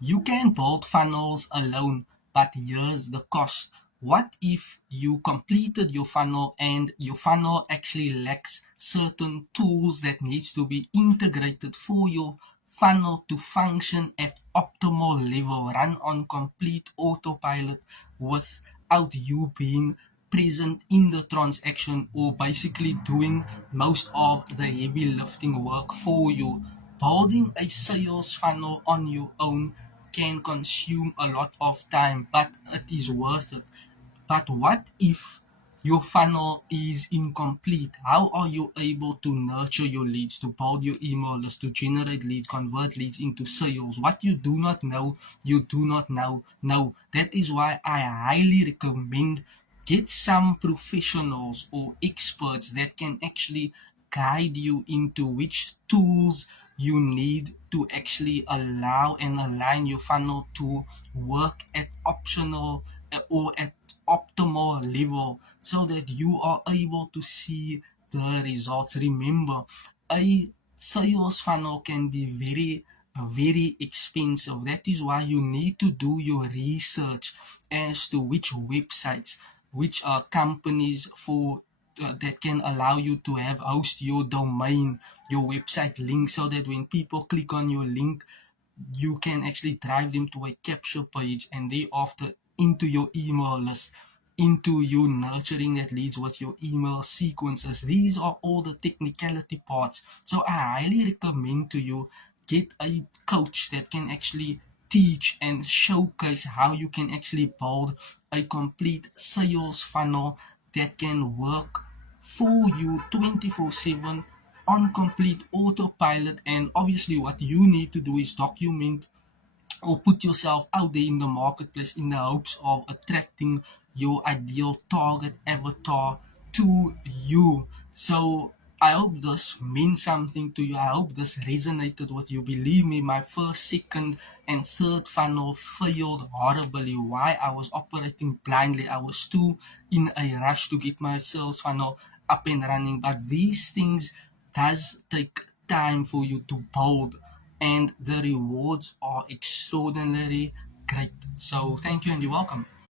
You can build funnels alone, but here's the cost. What if you completed your funnel and your funnel actually lacks certain tools that needs to be integrated for your funnel to function at optimal level, run on complete autopilot without you being present in the transaction or basically doing most of the heavy lifting work for you. Building a sales funnel on your own can consume a lot of time, but it is worth it. But what if your funnel is incomplete? How are you able to nurture your leads, to build your email list, to generate leads, convert leads into sales? What you do not know, you do not know. No, that is why I highly recommend get some professionals or experts that can actually guide you into which tools you need to actually allow and align your funnel to work at optional or at optimal level so that you are able to see the results. Remember, a sales funnel can be very expensive. That is why you need to do your research as to which websites, which are companies for that can allow you to have host your domain, your website link, so that when people click on your link, you can actually drive them to a capture page and thereafter into your email list, into you nurturing that leads with your email sequences. These are all the technicality parts. So I highly recommend to you get a coach that can actually teach and showcase how you can actually build a complete sales funnel that can work for you 24/7 on complete autopilot. And obviously what you need to do is document or put yourself out there in the marketplace in the hopes of attracting your ideal target avatar to you. So I hope this means something to you. I hope this resonated with you. Believe me, my first, second, and third funnel failed horribly. Why? I was operating blindly. I was too in a rush to get my sales funnel up and running. But these things does take time for you to build, and the rewards are extraordinarily great. So thank you and you're welcome.